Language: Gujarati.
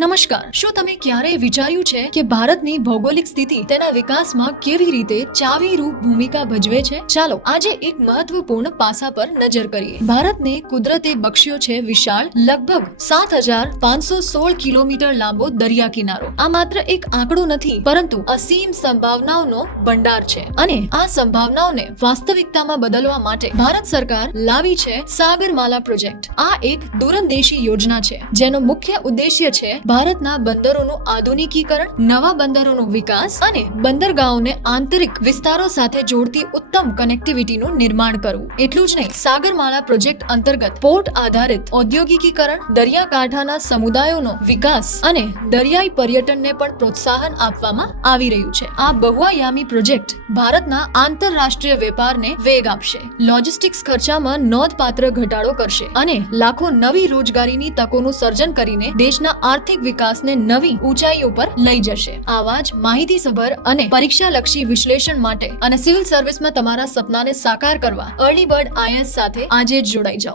નમસ્કાર. શું તમે ક્યારેય વિચાર્યું છે કે ભારતની ભૌગોલિક સ્થિતિ તેના વિકાસમાં કેવી રીતે ચાવીરૂપ ભૂમિકા ભજવે છે? ચાલો, આજે એક મહત્વપૂર્ણ પાસા પર નજર કરીએ. ભારતને કુદરતે બક્ષ્યો છે વિશાળ, લગભગ સાત હજાર પાંચસો સોળ કિલોમીટર લાંબો દરિયા કિનારો. આ માત્ર એક આંકડો નથી, પરંતુ અસીમ સંભાવનાઓનો ભંડાર છે અને આ સંભાવનાઓને વાસ્તવિકતામાં બદલવા માટે ભારત સરકાર લાવી છે સાગરમાલા પ્રોજેક્ટ. આ એક દૂરંદેશી યોજના છે, જેનો મુખ્ય ઉદ્દેશ્ય છે ભારતના બંદરોનું આધુનિકીકરણ, નવા બંદરોનો વિકાસ અને બંદરગાહોને આંતરિક વિસ્તારો સાથે જોડતી ઉત્તમ કનેક્ટિવિટીનું નિર્માણ કરવું. એટલું જ નહીં સાગરમાળા પ્રોજેક્ટ અંતર્ગત પોર્ટ આધારિત ઔદ્યોગિકીકરણ, દરિયાકાંઠાના સમુદાયોનો વિકાસ અને દરિયાઈ પર્યટનને પણ પ્રોત્સાહન આપવામાં આવી રહ્યું છે. આ બહુઆયામી પ્રોજેક્ટ ભારતના આંતરરાષ્ટ્રીય વેપારને વેગ આપશે, લોજિસ્ટિક્સ ખર્ચામાં નોંધપાત્ર ઘટાડો કરશે અને લાખો નવી રોજગારીની તકોનું સર્જન કરીને દેશના આર્થિક વિકાસને નવી ઊંચાઈઓ પર લઈ જશે. આવા જ માહિતીસભર અને પરીક્ષાલક્ષી વિશ્લેષણ માટે અને સિવિલ સર્વિસમાં તમારા સપનાને સાકાર કરવા અર્લી બર્ડ આઈએસ સાથે આજે જ જોડાઈ જાઓ.